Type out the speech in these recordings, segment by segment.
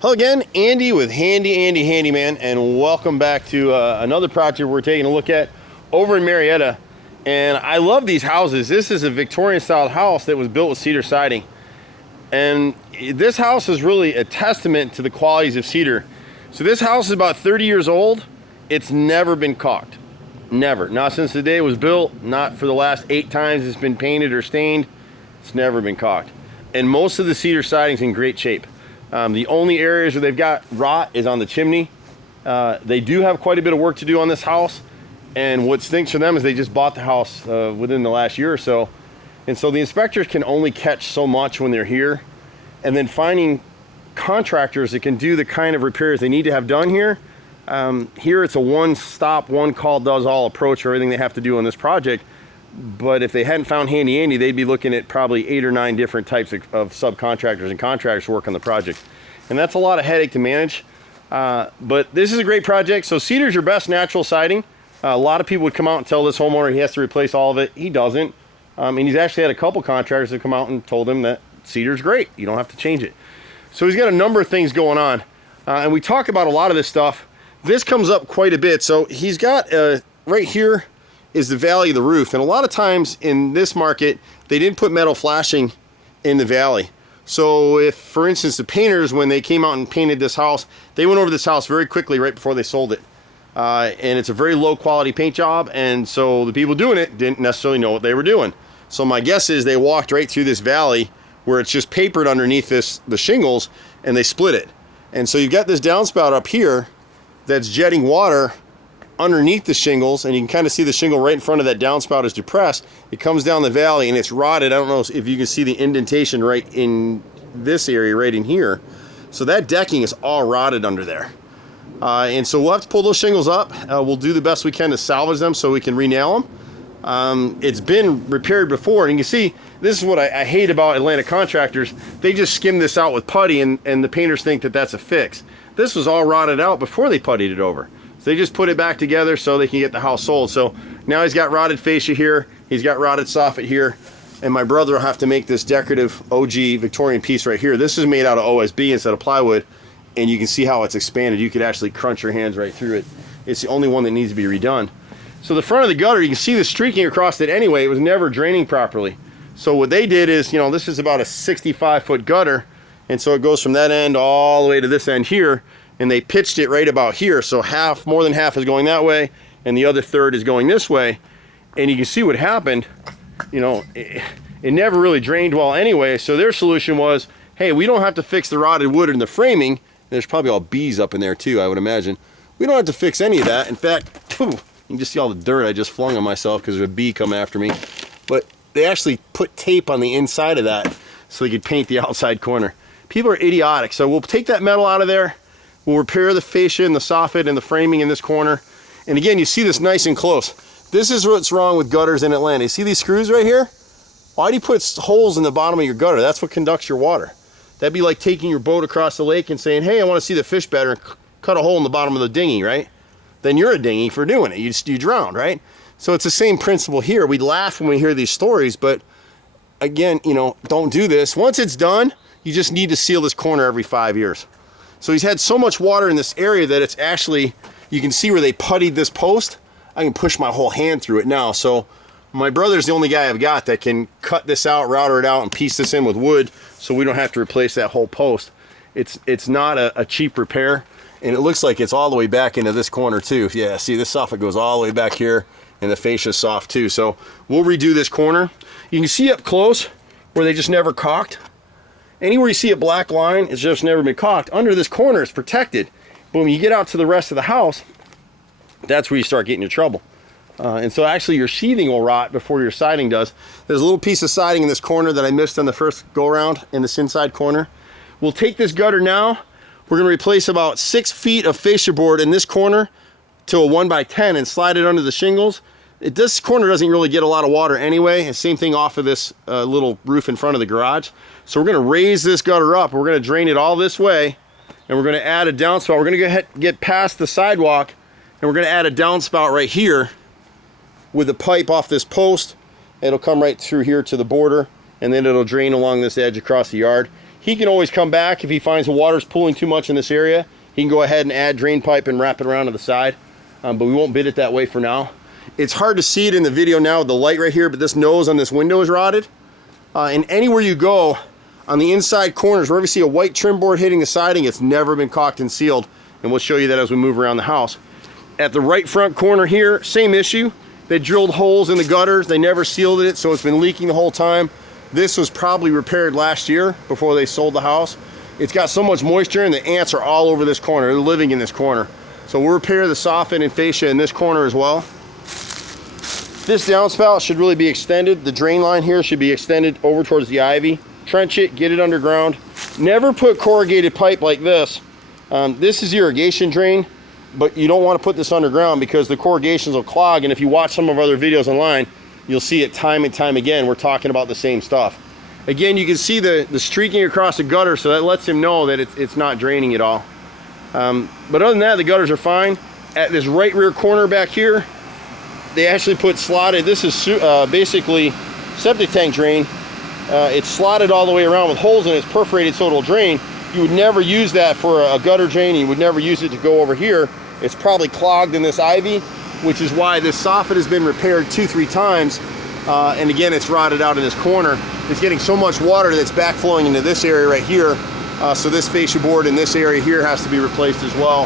Hello again, Andy with Handy Andy Handyman, and welcome back to another project we're taking a look at over in Marietta. And I love these houses. This is a Victorian style house that was built with cedar siding. And this house is really a testament to the qualities of cedar. So this house is about 30 years old. It's never been caulked. Never. Not since the day it was built, not for the last 8 times it's been painted or stained. It's never been caulked. And most of the cedar siding's in great shape. The only areas where they've got rot is on the chimney. They do have quite a bit of work to do on this house, and what stinks for them is they just bought the house within the last year or so, and so the inspectors can only catch so much when they're here, and then finding contractors that can do the kind of repairs they need to have done here. Here it's a one-stop, one-call does all approach for everything they have to do on this project. But if they hadn't found Handy Andy, they'd be looking at probably 8 or 9 different types of subcontractors and contractors to work on the project. And that's a lot of headache to manage. But this is a great project. So cedar's your best natural siding. A lot of people would come out and tell this homeowner he has to replace all of it. He doesn't. And he's actually had a couple contractors that come out and told him that cedar's great. You don't have to change it. So he's got a number of things going on. And we talk about a lot of this stuff. This comes up quite a bit. So he's got right here is the valley of the roof, and a lot of times in this market they didn't put metal flashing in the valley. So if, for instance, the painters, when they came out and painted this house, they went over this house very quickly right before they sold it, and it's a very low quality paint job, and so the people doing it didn't necessarily know what they were doing. So my guess is they walked right through this valley where it's just papered underneath the shingles, and they split it. And so you've got this downspout up here that's jetting water underneath the shingles, and you can kind of see the shingle right in front of that downspout is depressed. It comes down the valley and it's rotted. I don't know if you can see the indentation right in this area right in here. So that decking is all rotted under there, and so we'll have to pull those shingles up. We'll do the best we can to salvage them so we can re-nail them. It's been repaired before, and you can see this is what I hate about Atlanta contractors. They just skim this out with putty, and the painters think that that's a fix. This was all rotted out before they puttied it over. So they just put it back together so they can get the house sold. So now he's got rotted fascia here, he's got rotted soffit here, and my brother will have to make this decorative OG Victorian piece right here. This is made out of OSB instead of plywood, and you can see how it's expanded. You could actually crunch your hands right through it. It's the only one that needs to be redone. So the front of the gutter, you can see the streaking across it anyway. It was never draining properly. So what they did is, you know, this is about a 65-foot gutter, and so it goes from that end all the way to this end here, and they pitched it right about here. So more than half is going that way, and the other third is going this way. And you can see what happened. You know, it never really drained well anyway. So their solution was, hey, we don't have to fix the rotted wood in the framing. There's probably all bees up in there too, I would imagine. We don't have to fix any of that. In fact, you can just see all the dirt I just flung on myself because there's a bee coming after me. But they actually put tape on the inside of that so they could paint the outside corner. People are idiotic. So we'll take that metal out of there. We'll repair the fascia and the soffit and the framing in this corner. And again, you see this nice and close. This is what's wrong with gutters in Atlanta. You see these screws right here? Why do you put holes in the bottom of your gutter? That's what conducts your water. That'd be like taking your boat across the lake and saying, hey, I want to see the fish better, and cut a hole in the bottom of the dinghy, right? Then you're a dinghy for doing it. You drowned, right? So it's the same principle here. We laugh when we hear these stories, but again, you know, don't do this. Once it's done, you just need to seal this corner every 5 years. So he's had so much water in this area that it's actually, you can see where they puttied this post. I can push my whole hand through it now. So my brother's the only guy I've got that can cut this out, router it out, and piece this in with wood so we don't have to replace that whole post. It's not a cheap repair, and it looks like it's all the way back into this corner too. Yeah, see, this soffit goes all the way back here, and the fascia's soft too. So we'll redo this corner. You can see up close where they just never caulked. Anywhere you see a black line, it's just never been caulked. Under this corner, it's protected. But when you get out to the rest of the house, that's where you start getting in trouble. And so actually your sheathing will rot before your siding does. There's a little piece of siding in this corner that I missed on the first go around in this inside corner. We'll take this gutter now. We're gonna replace about 6 feet of fascia board in this corner to a 1x10 and slide it under the shingles. This corner doesn't really get a lot of water anyway, and same thing off of this little roof in front of the garage. So we're gonna raise this gutter up, we're gonna drain it all this way, and we're gonna add a downspout. We're gonna go ahead, get past the sidewalk, and we're gonna add a downspout right here with a pipe off this post. It'll come right through here to the border, and then it'll drain along this edge across the yard. he can always come back if he finds the water's pooling too much in this area. He can go ahead and add drain pipe and wrap it around to the side, but we won't bid it that way for now. It's hard to see it in the video now with the light right here, but this nose on this window is rotted. And anywhere you go on the inside corners, wherever you see a white trim board hitting the siding, it's never been caulked and sealed. And we'll show you that as we move around the house. At the right front corner here, same issue. They drilled holes in the gutters. They never sealed it, so it's been leaking the whole time. This was probably repaired last year before they sold the house. It's got so much moisture and the ants are all over this corner. They're living in this corner. So we'll repair the soffit and fascia in this corner as well. This downspout should really be extended. The drain line here should be extended over towards the ivy. Trench it, get it underground. Never put corrugated pipe like this. This is irrigation drain, but you don't want to put this underground because the corrugations will clog. And if you watch some of our other videos online, you'll see it time and time again. We're talking about the same stuff. Again, you can see the streaking across the gutter, so that lets him know that it's not draining at all. But other than that, the gutters are fine. At this right rear corner back here, they actually put slotted, this is basically septic tank drain. It's slotted all the way around with holes in it. It's perforated so it'll drain. You would never use that for a gutter drain. You would never use it to go over here. It's probably clogged in this ivy, which is why this soffit has been repaired 2-3 times. And again, it's rotted out in this corner. It's getting so much water that's backflowing into this area right here. So this fascia board in this area here has to be replaced as well.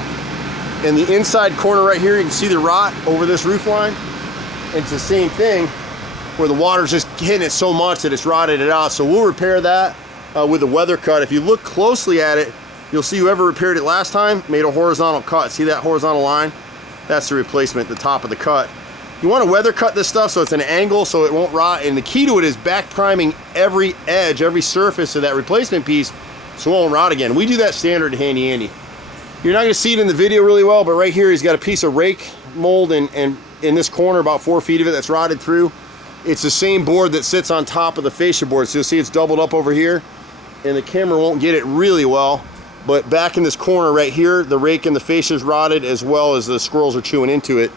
In the inside corner right here, you can see the rot over this roof line. It's the same thing where the water's just hitting it so much that it's rotted it out. So we'll repair that with a weather cut. If you look closely at it, you'll see whoever repaired it last time made a horizontal cut. See that horizontal line? That's the replacement, the top of the cut. You want to weather cut this stuff so it's an angle so it won't rot. And the key to it is back priming every edge, every surface of that replacement piece so it won't rot again. We do that standard at Handy Andy. You're not going to see it in the video really well, but right here he's got a piece of rake mold and in this corner about 4 feet of it that's rotted through. It's the same board that sits on top of the fascia board. So you'll see it's doubled up over here and the camera won't get it really well. But back in this corner right here, the rake and the fascia is rotted as well as the squirrels are chewing into it.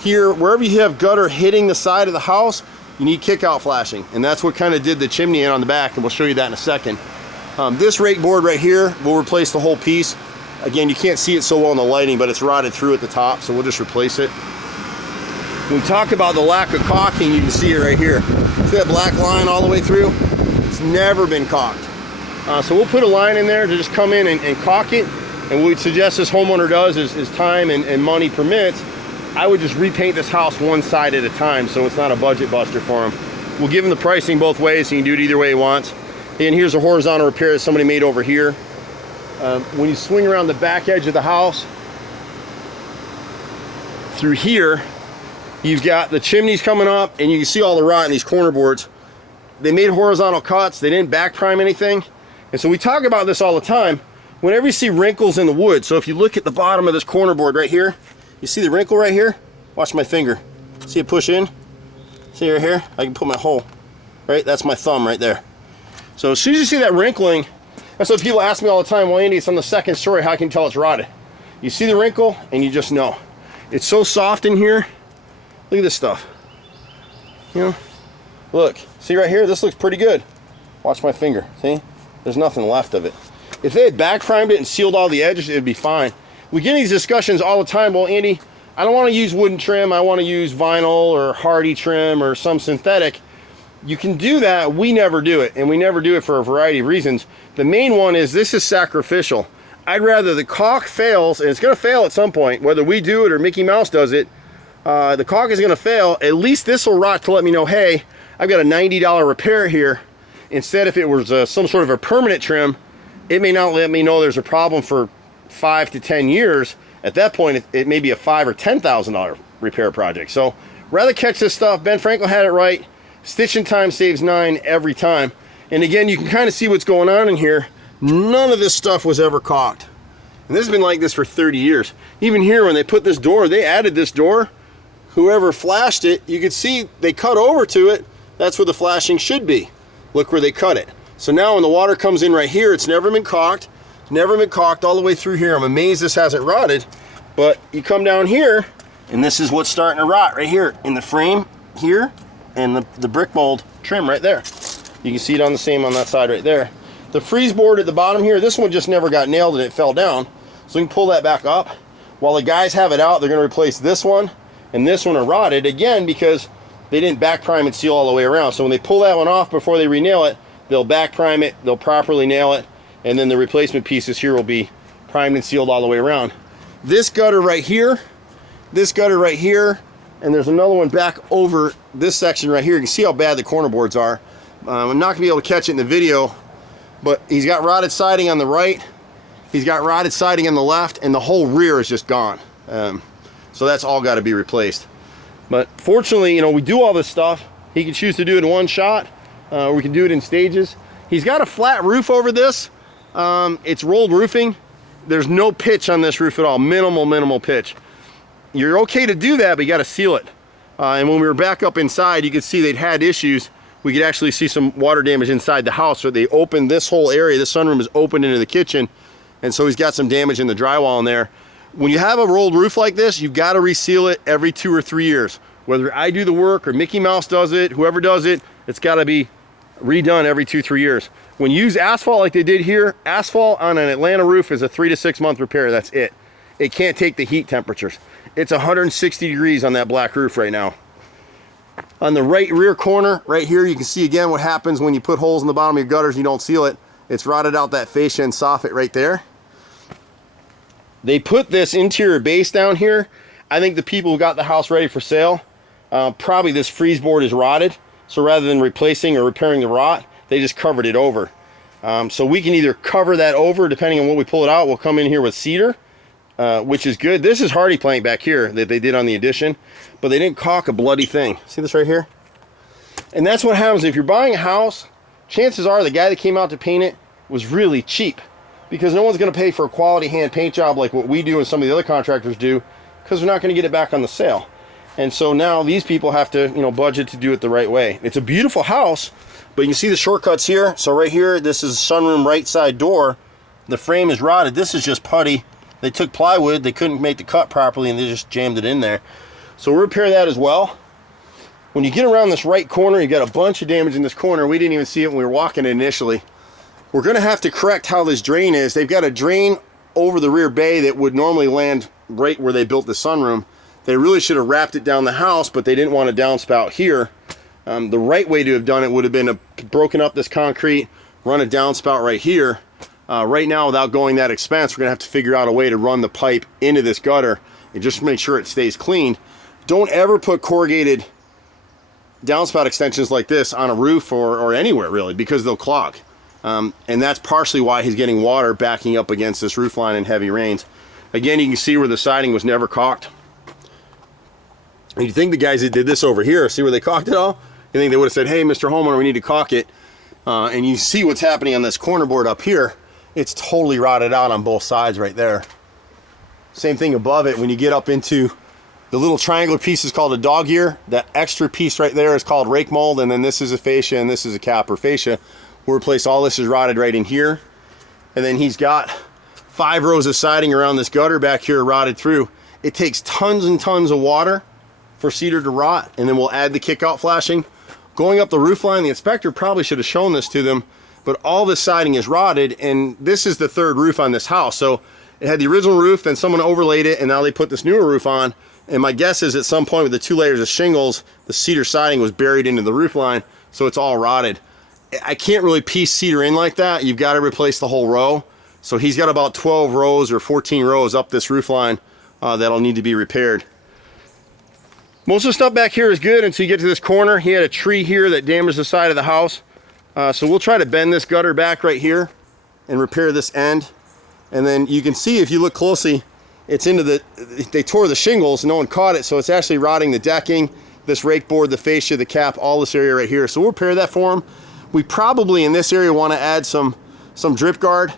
Here, wherever you have gutter hitting the side of the house, you need kick-out flashing. And that's what kind of did the chimney in on the back, and we'll show you that in a second. This rake board right here will replace the whole piece. Again, you can't see it so well in the lighting, but it's rotted through at the top, so we'll just replace it. When we talk about the lack of caulking, you can see it right here. See that black line all the way through? It's never been caulked. So we'll put a line in there to just come in and caulk it. And what we'd suggest this homeowner does is time and money permits, I would just repaint this house one side at a time so it's not a budget buster for him. We'll give him the pricing both ways, so he can do it either way he wants. And here's a horizontal repair that somebody made over here. When you swing around the back edge of the house, through here, you've got the chimneys coming up and you can see all the rot in these corner boards. They made horizontal cuts, they didn't back prime anything. And so we talk about this all the time. Whenever you see wrinkles in the wood, so if you look at the bottom of this corner board right here, you see the wrinkle right here? Watch my finger. See it push in? See right here? I can put my hole, right? That's my thumb right there. So as soon as you see that wrinkling, that's what people ask me all the time, well, Andy, it's on the second story, how can you tell it's rotted? You see the wrinkle and you just know. It's so soft in here. Look at this stuff. You know, look, see right here? This looks pretty good. Watch my finger, see? There's nothing left of it. If they had back primed it and sealed all the edges, it'd be fine. We get in these discussions all the time, well, Andy, I don't want to use wooden trim, I want to use vinyl or hardy trim or some synthetic. You can do that, we never do it, and we never do it for a variety of reasons. The main one is this is sacrificial. I'd rather the caulk fails, and it's going to fail at some point, whether we do it or Mickey Mouse does it, the caulk is going to fail. At least this will rot to let me know, hey, I've got a $90 repair here. Instead, if it was some sort of a permanent trim, it may not let me know there's a problem for 5 to 10 years. At that point, it may be a $5,000 or $10,000 repair project. So rather catch this stuff. Ben Franklin had it right. Stitching time saves 9 every time. And again, you can kind of see what's going on in here. None of this stuff was ever caulked. And this has been like this for 30 years. Even here, when they put this door, they added this door. Whoever flashed it, you could see they cut over to it. That's where the flashing should be. Look where they cut it. So now when the water comes in right here, it's never been caulked. It's never been caulked all the way through here. I'm amazed this hasn't rotted. But you come down here, and this is what's starting to rot right here in the frame here and the brick mold trim right there. You can see it on the same on that side right there. The freeze board at the bottom here, this one just never got nailed and it fell down. So we can pull that back up. While the guys have it out, they're going to replace this one and this one are rotted again because they didn't back prime and seal all the way around. So when they pull that one off before they re-nail it, they'll back prime it, they'll properly nail it, and then the replacement pieces here will be primed and sealed all the way around. This gutter right here, and there's another one back over this section right here. You can see how bad the corner boards are. I'm not gonna be able to catch it in the video, but he's got rotted siding on the right, he's got rotted siding on the left, and the whole rear is just gone. So that's all got to be replaced. But fortunately, you know, we do all this stuff. He can choose to do it in one shot, or we can do it in stages. He's got a flat roof over this. It's rolled roofing. There's no pitch on this roof at all. Minimal pitch. You're okay to do that, but you got to seal it. And when we were back up inside, you could see they'd had issues. We could actually see some water damage inside the house. So they opened this whole area. The sunroom is opened into the kitchen. And so he's got some damage in the drywall in there. When you have a rolled roof like this, you've got to reseal it every 2 or 3 years. Whether I do the work or Mickey Mouse does it, whoever does it, it's got to be redone every 2 or 3 years. When you use asphalt like they did here, asphalt on an Atlanta roof is a 3 to 6 month repair. That's it. It can't take the heat temperatures. It's 160 degrees on that black roof right now. On the right rear corner, right here, you can see again what happens when you put holes in the bottom of your gutters and you don't seal it. It's rotted out that fascia and soffit right there. They put this interior base down here. I think the people who got the house ready for sale, probably this freeze board is rotted. So rather than replacing or repairing the rot, they just covered it over. So we can either cover that over, depending on what we pull it out. We'll come in here with cedar, which is good. This is hardy plank back here that they did on the addition, but they didn't caulk a bloody thing. See this right here? And that's what happens if you're buying a house. Chances are the guy that came out to paint it was really cheap, because no one's going to pay for a quality hand paint job like what we do and some of the other contractors do, because they're not going to get it back on the sale. And so now these people have to, you know, budget to do it the right way. It's a beautiful house, but you can see the shortcuts here. So right here, this is a sunroom right side door. The frame is rotted. This is just putty. They took plywood, they couldn't make the cut properly, and they just jammed it in there. So we'll repair that as well. When you get around this right corner, you got a bunch of damage in this corner. We didn't even see it when we were walking it initially. We're going to have to correct how this drain is. They've got a drain over the rear bay that would normally land right where they built the sunroom. They really should have wrapped it down the house, but they didn't want a downspout here. The right way to have done it would have been broken up this concrete, run a downspout right here. Right now, without going that expense, we're going to have to figure out a way to run the pipe into this gutter and just make sure it stays clean. Don't ever put corrugated downspout extensions like this on a roof or anywhere really, because they'll clog. And that's partially why he's getting water backing up against this roof line in heavy rains. Again, you can see where the siding was never caulked. And you think the guys that did this over here, see where they caulked it all? You think they would have said, hey, Mr. Homeowner, we need to caulk it. And you see what's happening on this corner board up here. It's totally rotted out on both sides right there. Same thing above it. When you get up into the little triangular piece is called a dog ear. That extra piece right there is called rake mold, and then this is a fascia and this is a cap or fascia. We'll replace all this is rotted right in here. And then he's got 5 rows of siding around this gutter back here rotted through. It takes tons and tons of water for cedar to rot, and then we'll add the kick-out flashing. Going up the roof line, the inspector probably should have shown this to them, but all this siding is rotted, and this is the 3rd roof on this house. So it had the original roof, then someone overlaid it, and now they put this newer roof on. And my guess is at some point with the 2 layers of shingles, the cedar siding was buried into the roof line, so it's all rotted. I can't really piece cedar in like that. You've got to replace the whole row. So he's got about 12 rows or 14 rows up this roof line that'll need to be repaired. Most of the stuff back here is good until you get to this corner. He had a tree here that damaged the side of the house. So we'll try to bend this gutter back right here and repair this end. And then you can see if you look closely, it's into they tore the shingles, no one caught it, so it's actually rotting the decking, this rake board, the fascia, the cap, all this area right here. So we'll repair that for him. We probably in this area want to add some drip guard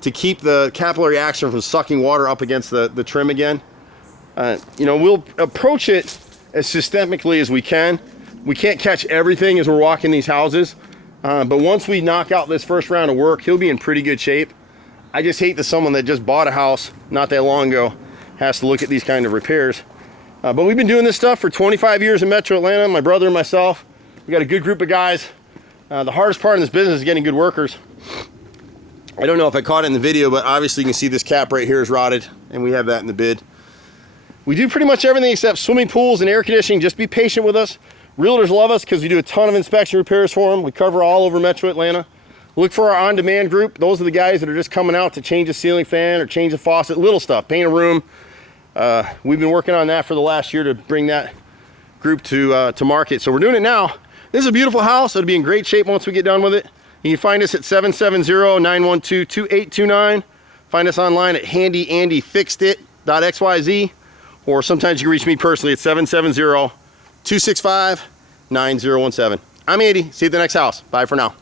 to keep the capillary action from sucking water up against the trim again. You know, we'll approach it as systemically as we can. We can't catch everything as we're walking these houses, but once we knock out this first round of work, he'll be in pretty good shape. I just hate that someone that just bought a house not that long ago has to look at these kind of repairs. But we've been doing this stuff for 25 years in Metro Atlanta, my brother and myself. We got a good group of guys. The hardest part in this business is getting good workers. I don't know if I caught it in the video, but obviously you can see this cap right here is rotted, and we have that in the bid. We do pretty much everything except swimming pools and air conditioning. Just be patient with us. Realtors love us because we do a ton of inspection repairs for them. We cover all over Metro Atlanta. Look for our on-demand group. Those are the guys that are just coming out to change a ceiling fan or change a faucet, little stuff, paint a room. We've been working on that for the last year to bring that group to market. So we're doing it now. This is a beautiful house. It'll be in great shape once we get done with it. You can find us at 770-912-2829. Find us online at handyandyfixedit.xyz, or sometimes you can reach me personally at 770-265-9017. I'm Andy. See you at the next house. Bye for now.